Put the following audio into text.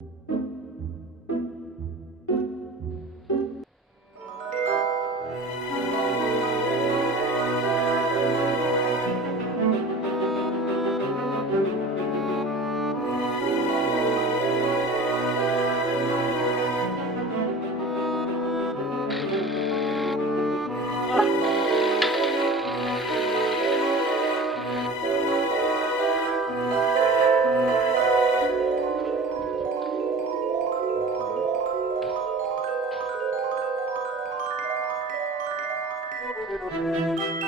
Thank you. Thank you.